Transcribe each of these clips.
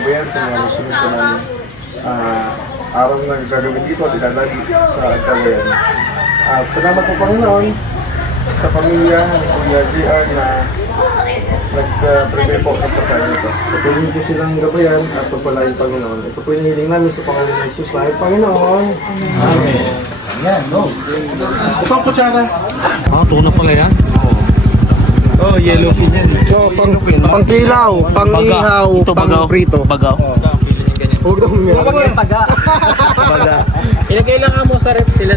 gabayan sa mga nasunod ko namin. Araw na gagawin dito at ilalagi sa gabayan. At salamat po Panginoon sa pamilya ng Kuya JR na nag-prepare po ng pagkain ito. Patuloy po silang gabayan at pagpalain Panginoon. Ito po yung hiling namin sa pangalan ng Jesus. Lahit Panginoon. Amen. Ayan, no. Ito ang kutsara. Tuna pala yan? Oh, yellowfin yan. Pang-kilaw, pang-ihaw, pang-prito. Bagaw. Huwag daw mga Paga. Baga. Ilagay lang mo sa rep sila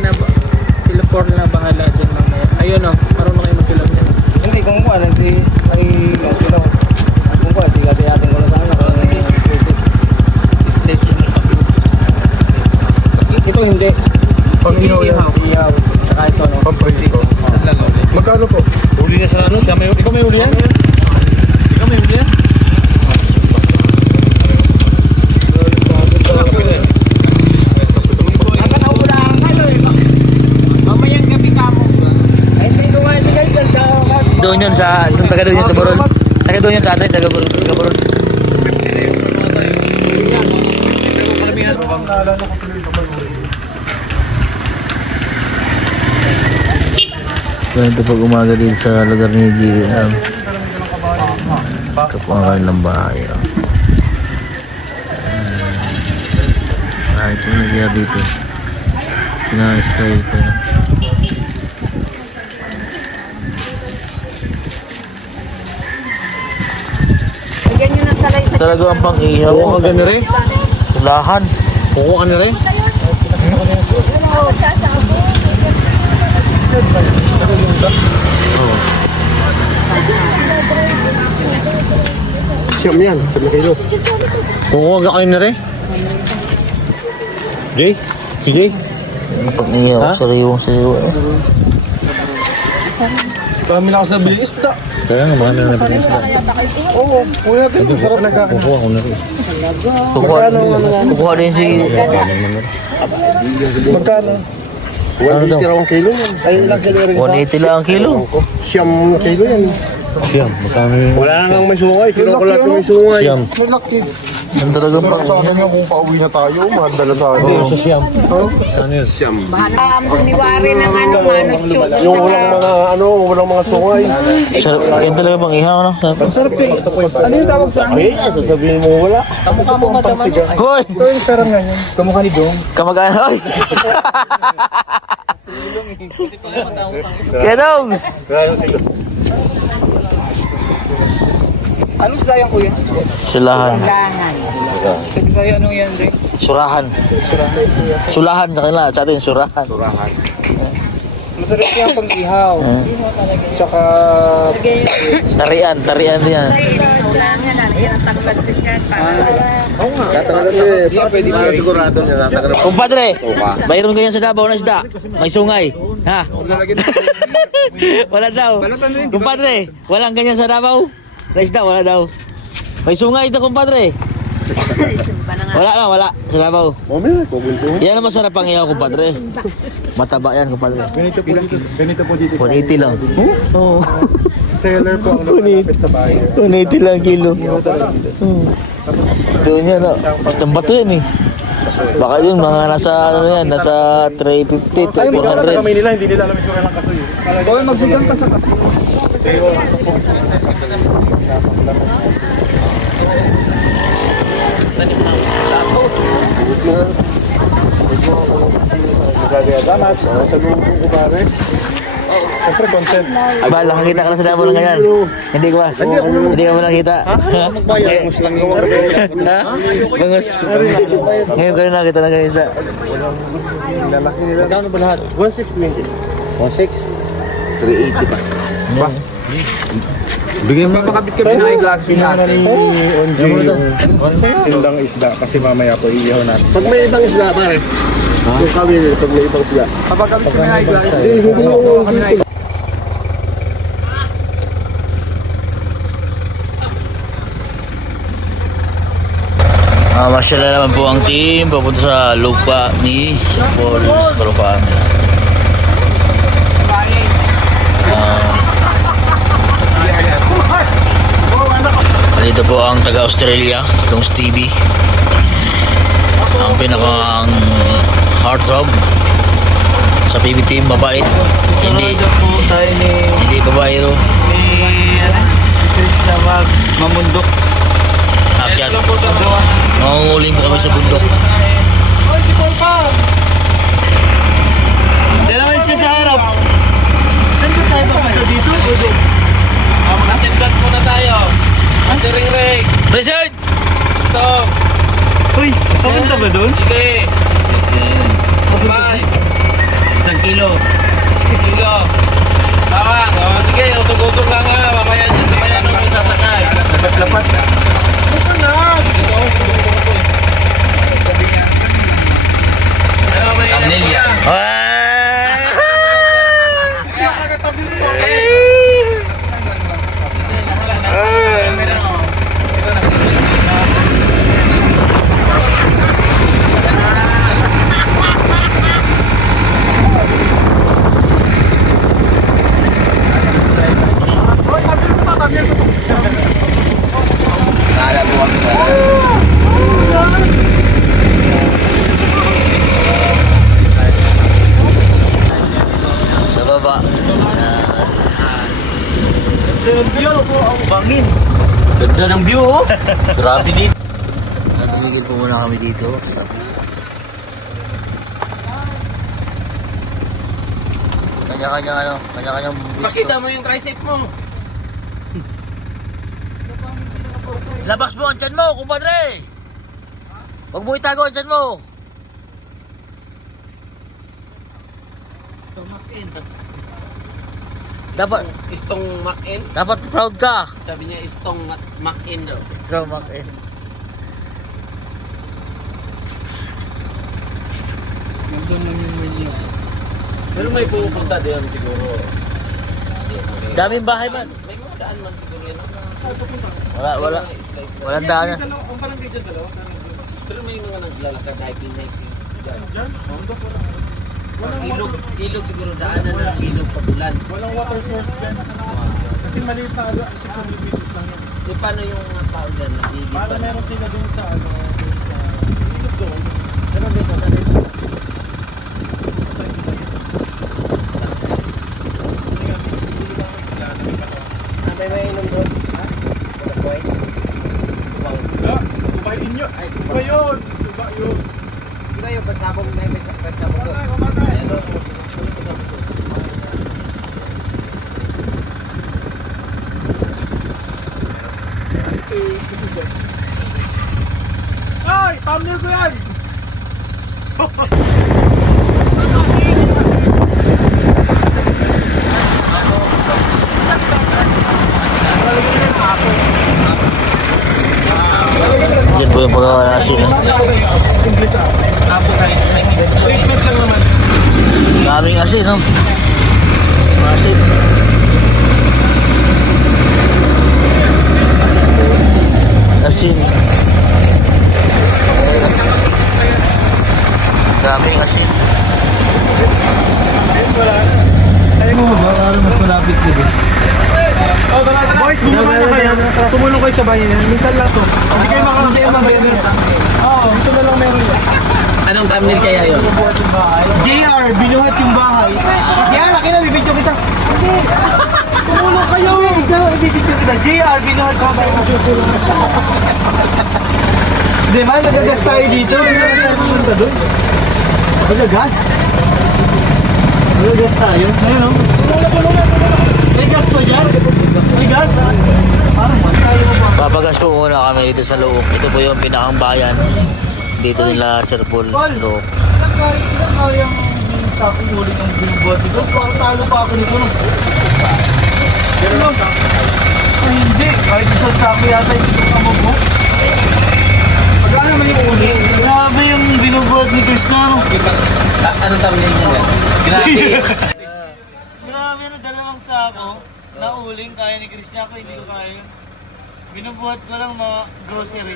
Paul na bahala dyan mamaya. Ayun o, marunong kayo magkilaw niya. Hindi, kung kuha, hindi kilaw. Kung kuha, hindi kasi atin ko na sa ano. Slice mo na. Ito hindi. pang-ihaw yan. Ihaw. Saka ito, no? Pang-prito. Magkano po? Uli na sa ano? Ikaw may uli yan? Ikaw may uli yan? Mamayang gabi ka mo. Ay, hindi ko nga ibigay dyan sa... Doon yun sa, taga doon yun sa Borol. Taga doon yun sa atin, taga Borol. Ganito pag umaga din sa lugar ni GM. Ito po ang kanilang bahay. Kahit po nagyaya dito. Pina-style ko. Talaga ang pang-ihaw. Oo, maganda rin. Lahan. Kukuha ka na rin. Siyam yan, 7 kilo. Kukuha ka kayo na rin. Jay? Si Jay? Ang pang-ihaw. Sariwang-sariwa. Kami na kasi nabili isda. Kaya nga, marami na natin isla. Oo, kuha natin. Masarap na kakain. Kukuha ko na rin. Kukuha din si... Magkano? 180 raw ang kilo yan. Ay, ilang kilo rin 180 lang ang kilo. Siyam na kilo yan. Siyam, magkano yun? Wala na kang may sungay. Kinukulat ko may sungay. Siyam. Malaki. Ang talagang Sarap sa akin nga kung pauwi na tayo, madala tayo. Hindi, sa siyam. Ano yun? Siyam. Muniwari ng ano, Yung walang mga walang mga sungay. Yan talaga bang ihaw, no? Sarap yun. Ano yung tawag sa akin? Ay, sasabihin mo wala. Kamukha mo mataman. Hoy! Pero nga yan. Kamukha ni Dong. Kamag-anak, hoy! Kedongs! Anong isda yan kuya? Sulahan. Sabi tayo anong yan rin? Surahan. Sulahan sa kanila, sa atin surahan. Masarap yan pang ihaw. Tsaka... Tarian din yan. Tatanggalan eh. Para sigurado niya tatanggalan. Kumpadre, mayroon ganyan sa Davao na isda. May sungay. Ha? Wala daw. Kumpadre, walang ganyan sa Davao. Na isda, wala daw. May sungay ito, kumpadre. Wala. Sa Davao. Yan ang masarap ang ihaw, kumpadre. Mataba yan, kumpadre. Ganito po dito. 180 lang. Oo. Seller po ang napalapit sa bahay. 180 lang kilo. Doon yan, no? Basta bato yan eh. Baka yun, mga nasa, ano yan, nasa 350, 400. Kami nila, hindi nila alam yung sura ng kasoy. Oy, magsigang ka sa kaso. Damat. Sa lubong ko pare. Siyempre, content. Ba, nakakita ka na sa Davao lang ganyan. Hindi ko ba? Hindi ka mo nakita. Bangus lang yung Ha? Bangus. Ngayon ka rin nakita na ganito. Magkano ba lahat? 1620. 1.6. 380 pa. Bigyan mo. Magpakabit kami na yung glasses natin. Onji yung tindang isda kasi mamaya po iihaw natin. Pag may ibang isda pare. Yung kami pag may ibang isda. Kapag kami kami na yung glasses. Marshall na naman po ang team papunta sa lupa ni St. Paul sa kalupaan nila. Dito po ang taga-Australia, itong Stevie. Ang pinakang heartthrob sa PB team, mabait. Hindi babaero. Chris na mamundok. Akyat. Mangunguling po kami sa bundok. Hoy, si Paul pa! Diyan naman siya sa harap. Saan ba tayo papunta dito? Mag-attend dance muna tayo. Master Ring Ring. Present! Stop! Uy, papunta ba doon? Sige. Bye. 1 kilo. 1 kilo. Tama. Oh, sige, usog-usog lang ha. Mamaya nung may sasakay. Lapat. Thumbnail yan. Sa baba. Ganda ng view oh. Grabe din. Tumigil po muna kami dito. Kanya-kanyang gusto. Pakita mo yung tricep mo. Labas mo ang tiyan mo, kumpadre! Huwag mo itago ang tiyan mo! Dapat, Istong Mac-in. dapat proud ka. Sabi niya istong Mac-in daw. Stromak eh. Pero may pupunta din siguro. Daming bahay man. May mga daan man siguro yan. Walang daanan. Pero may mga naglalakad hiking. Diyan? Ilog siguro daanan ng ilog pagulan. Walang water source dyan. Kasi maliit na 600 meters lang yan. Di paano yung mga tao dyan? Nagigit Para pa na. meron sila dun sa doon. Pero dito, sa dito. May mainom doon. Ha? Wala boy. Kubay inyo. Ay, kuba yun. Kuba yun. Di ba yung bansabong na may bansabong doon? Ay! Thumbnail ko yan! Yan po yung pagawa na asin. Daming asin, no? Asin. Asin. Daming asin. Boys, bumaba na kayo. Tumulong kayo sa bayan yan. Minsan lang to. Hindi kayo makakabiyas. Oo, dito na lang meron yan. Anong thumbnail kaya yun? JR, binuhat yung bahay. Kaya laki na, bibidyo kita. Hindi. Tumulong kayo. Ikaw, bibidyo kita. JR, binuhat yung bahay. Di ba, nagagas tayo dito. Nagagas tayo pumunta doon. Nagagas? Nagagas tayo. Ayun o. May gas pa dyan? May gas? Parang tayo mo ba? Papagas po muna kami dito sa Luok. Ito po yung pinakang bayan. Dito nila Sir Paul Luok. Ilang kayang sa akin ulit ang binubuhat dito? Parang talo pa ako nito. Pero ay, hindi. Kahit isang sako yata yung kamag mo. Magkano naman yung ulit? Grabe yung binubuhat ni Krishna. Anong thumbnail niya yan? Grabe. Grabe na dalawang sako na uling kaya ni Krishna. Ako hindi ko kaya. Binubuhat ko lang mga grocery.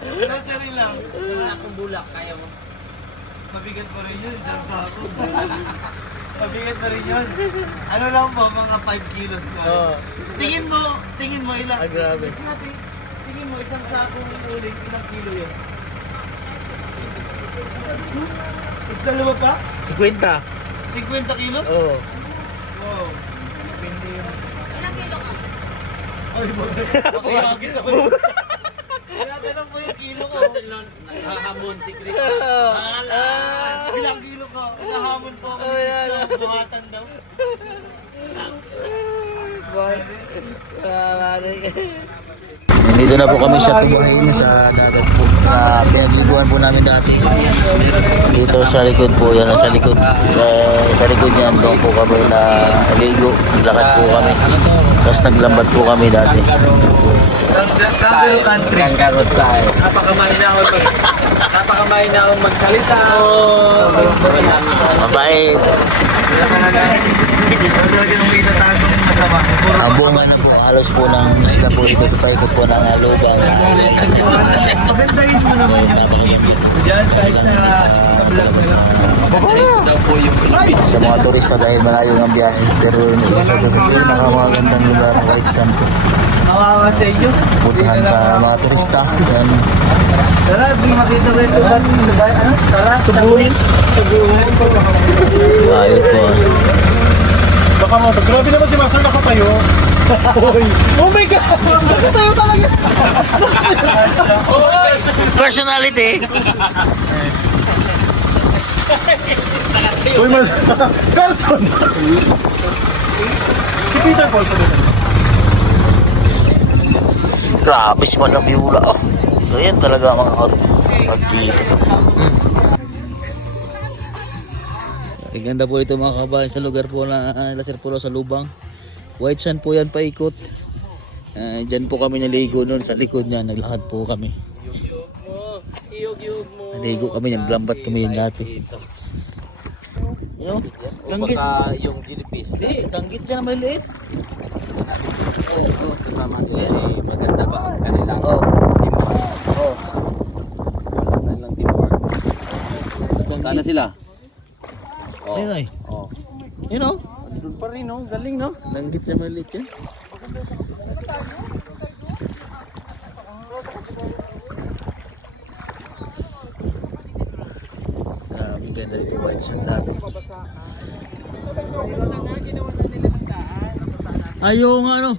Grocery lang. Sa akong bulak, kaya mo. Mabigat pa rin yun, isang sako. Mabigat pa rin yun. Ano lang po, mga 5 kilos ko. Oo. Tingin mo ilang. Ah, grabe. Kasi natin, tingin mo isang sakong uling, ilang kilo yun? Is dalawa pa? 50. 50 kilos? Oo. Wow. Depende yun. Ilang kilo ka? Ay, makayagis ako. Tinatanong po yung kilo ko. Nakahamon si Chris. Ilang kilo ka? Nakahamon po ako ni Chris. Buhatan daw. Dito na po kami sa Tubahin sa dagat po. Sa pinagliguan po namin dati. Dito sa likod po, yan sa likod. Sa likod niyan, doon po kami na ligo. Naglakad po kami. Tapos naglambat po kami dati. Kangaroo country. Kangaroo style. Napakamahina akong magsalita. Mabait. Talaga nung may tatagong masama. Ang bunga na po, halos po ng isla po dito sa paikot po ng lubang. Pagandahin mo naman yun. Diyan kahit Sa mga turista dahil malayo ang biyahe. Pero isa po sa pinakamagandang lugar ng White Sand po. kawawa sa inyo. Putihan sa mga turista. Yan. Tara, di makita ko ito. Ano? Tara, subuhin. Ayot po. Baka mo, grabe naman si Master nakatayo. Oh my God! Nakatayo talaga! Personality. Uy, Carson! Si Peter Paul sa doon. Grabe si Madam Yula. Oh, ganyan talaga mga hot dito. Ang ganda po ito mga kabayan sa lugar po na Lasir Pulo sa Lubang. White Sand po yan paikot. Diyan po kami naligo noon sa likod niya. Naglakad po kami. Naligo kami, naglambat kami yung dati. Yo, tanggit. Yung jellyfish. Di, tanggit dyan na maliit. Kasama nila eh, maganda ba ang kanilang Oh. teamwork? Oh. Ang kanilang teamwork. Sana sila? Ayun ay. Oh. You know? Doon pa rin no, galing no? Tanggit na maliit yan. Grabe ganda dito White Sand dati. Ayaw nga ano.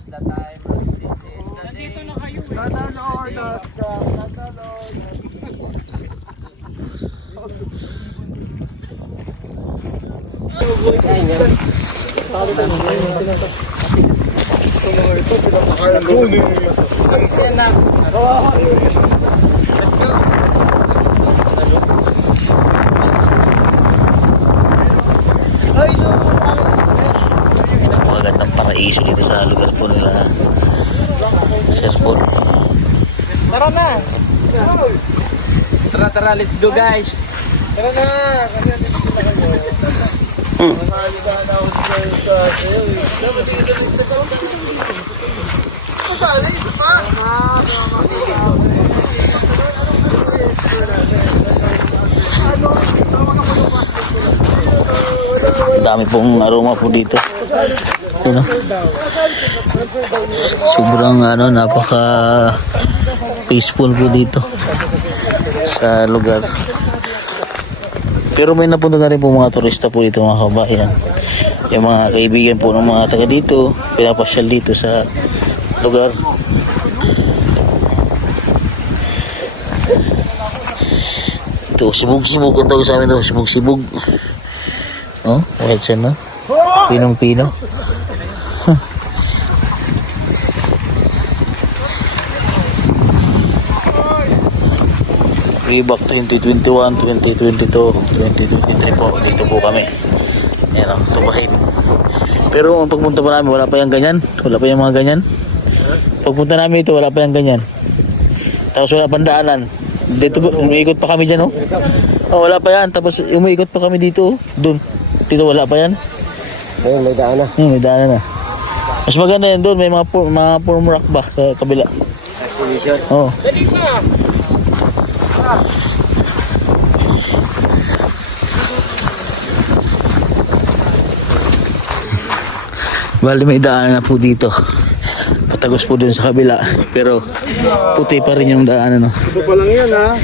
Magandang paraiso dito sa lugar po nila Sir Paul. Tara na! Tara, let's go guys! Tara na! Kasi dito na kami. Sana ako sa sa'yo eh. Dapat i-release na ka. Masali, isa pa! Dami pong aroma po dito. Ano? Sobrang napaka peaceful po dito sa lugar. Pero may napunta na rin po mga turista po dito mga kabayan. Yung mga kaibigan po ng mga taga dito, pinapasyal dito sa lugar. Ito, sibug-sibug ang tawag sa amin ito, sibug-sibug. Oh, White Sand na. Pinong-pino. Way back 2021, 2022, 2023 po. Dito po kami. Ayan o, Tubahin. Pero ang pagpunta pa namin, wala pa yung ganyan. Wala pa yung mga ganyan. Pagpunta namin ito, wala pa yung ganyan. Tapos wala pang daanan. Dito, umiikot pa kami dyan, oh. Oh, wala pa yan. Tapos umiikot pa kami dito, oh. Doon. Dito wala pa yan. Ayun, may daan na. May daanan na. Mas maganda yan doon. May mga form rock ba sa kabila. Oh. Bali may daanan na po dito. Patagos po dun sa kabila. Pero puti pa rin yung daanan, no? Ito pa lang yan, ha?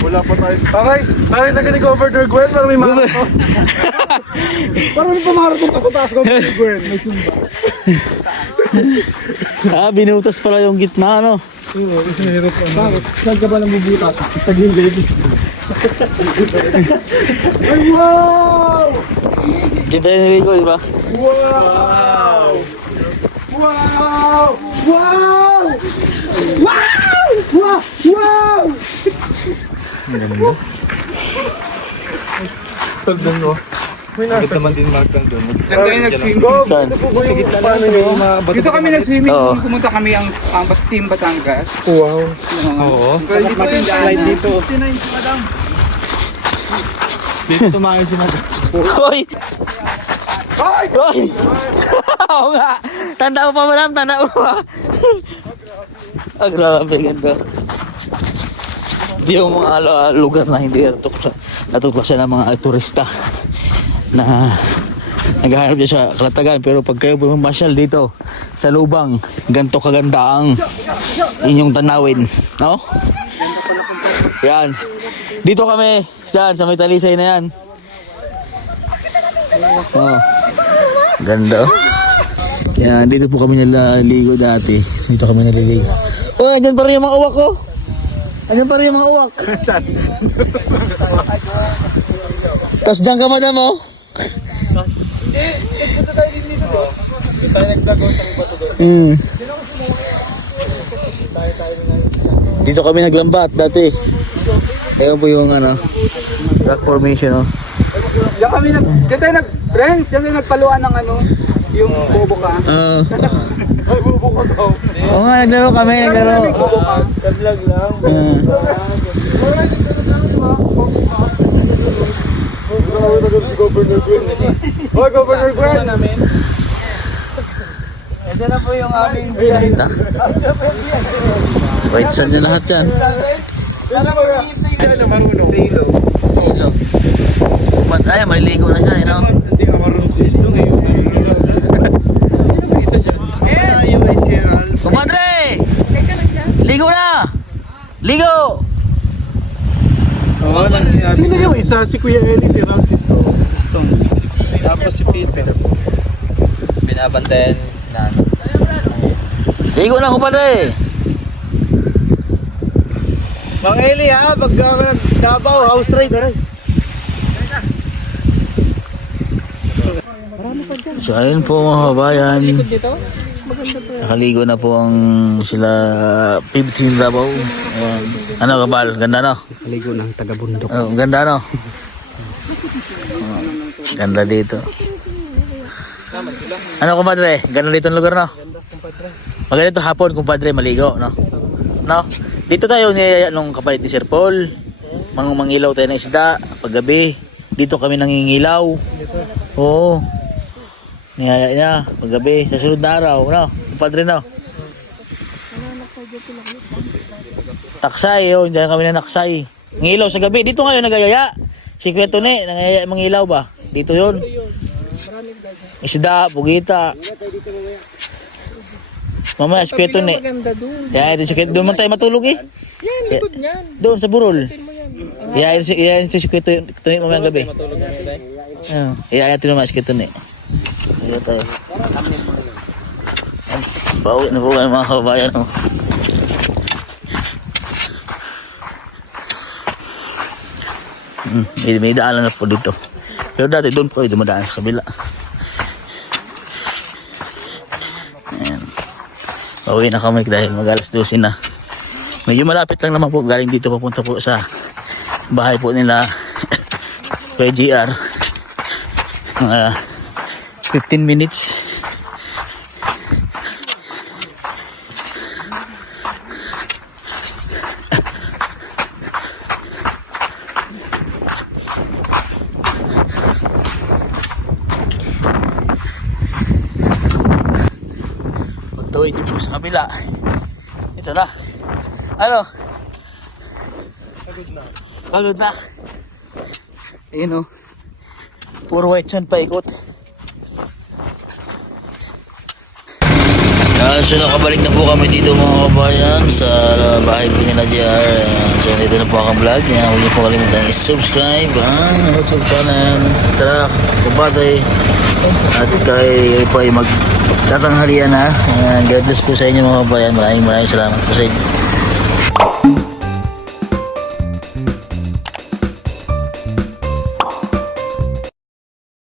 Wala pa tayo sa... Taray na ni Governor Gwen, parang may marathon. Parang may pamarathon pa sa taas, Governor Gwen. May sumba. Binutas pala yung gitna, no? Oo, isa hirap pa. Bakit? Saan ka ba nang bubutas? Tagilid. Ay, wow! Kita yung niligo, di ba? Wow! Wow! Wow! Wow! Wow! Wow! Tagdan mo. May nasa. naman din magkang doon. Diyan tayo nag-swimming. Saan? Ito po ba yung paano nyo? Dito kami nag-swimming. Oo. Pumunta kami ang Team Batangas. Wow. Oo. Sarap matindaan. Dito. Dito tumayo si Madam. Hoy! Hoy! Oo nga! Tanda mo pa, madam? Tanda mo pa? Grabe, ganda. Hindi yung mga lugar na hindi natuklasan ng mga turista na naghahanap dyan sa Kalatagan. Pero pag kayo pumasyal dito sa Lubang, ganito kaganda ang inyong tanawin, no? Yan. Dito kami, dyan, sa may talisay na yan. Oh. Ganda, oh. Yan, dito po kami naliligo dati. Dito kami naliligo. Oh, andyan pa rin yung mga uwak, oh. Andyan pa rin yung mga uwak. Tapos dyan ka, madam, oh. Punta tayo din dito, bro. Tayo nag-vlog sa iba to doon. Dito kami naglambat dati. Ayun po yung ano, rock formation, oh. Diyan tayo friends, diyan tayo nagpaluan ng ano, yung bobo ka. Ay, bubo ka daw. Oo nga, naglaro kami, naglaro. Bobo ka. Vlog lang. Grabe na doon si Governor Gwen. Hoy, Governor Gwen! Ito na po yung aming Ganda. White sand na lahat yan. Saan na marunong? sa ilo. Ilo. Ay, maliligo na siya, you know? Hindi ka marunong si Islong eh. Sino ba isa dyan? Tayo ay si Ralph. Kumpadre! Ligo na! Ligo! Sino yung isa? Si Kuya Eli, si Ralph Stone. Tapos si Peter. Binabantayan si Nano. Ligo na, kumpadre! Mang Eli ha, pag Davao, house raid. So ayun po mga kabayan. Nakaligo na po ang sila 15 Davao. Ayan. Ano kabal? Ganda no? Maligo ng taga-bundok. Oh, ganda no? Ganda dito. Ano kumpadre? Ganda dito ang lugar no? Maganda ito hapon kumpadre maligo no? No? Dito tayo niyaya nung kapalit ni Sir Paul. Mangilaw tayo ng isda paggabi. Dito kami nangingilaw. Oo. Niyaya niya paggabi sa sunod na araw no? Kumpadre no? Taksay yun, diyan kami na naksay. Ngilaw sa gabi, dito ngayon nagayaya. Si Kuya Tone, nangayaya mangilaw ba? Dito yun. Isda, bugita. Mamaya si Kuya Tone. Yan, ito si Kuya, doon man tayo matulog eh. Doon sa burol. Yan, si Kuya Tone mamaya ang gabi. Yan, ito naman si Kuya Tone. Ayan tayo. Bawi na po kayo mga kabayan. May daanan na po dito. Pero dati doon po kayo dumadaan sa kabila. Ayan. Pauwi na kami dahil mag-alas 12 na. Medyo malapit lang naman po. Galing dito papunta po sa bahay po nila kay GR. 15 minutes. Pagtawid niyo po sa kabila. Ito na. Ano? Pagod na. Pagod na. Ayun o. Puro white sand pa ikot. So nakabalik na po kami dito mga kabayan sa bahay po nila JR. So dito na po akong vlog. Yan, huwag niyo po kalimutan i-subscribe ang YouTube channel. Tara, kumpate. At kayo po ay magtatanghalian na. Ayan, God bless po sa inyo mga kabayan. Maraming salamat po sa inyo.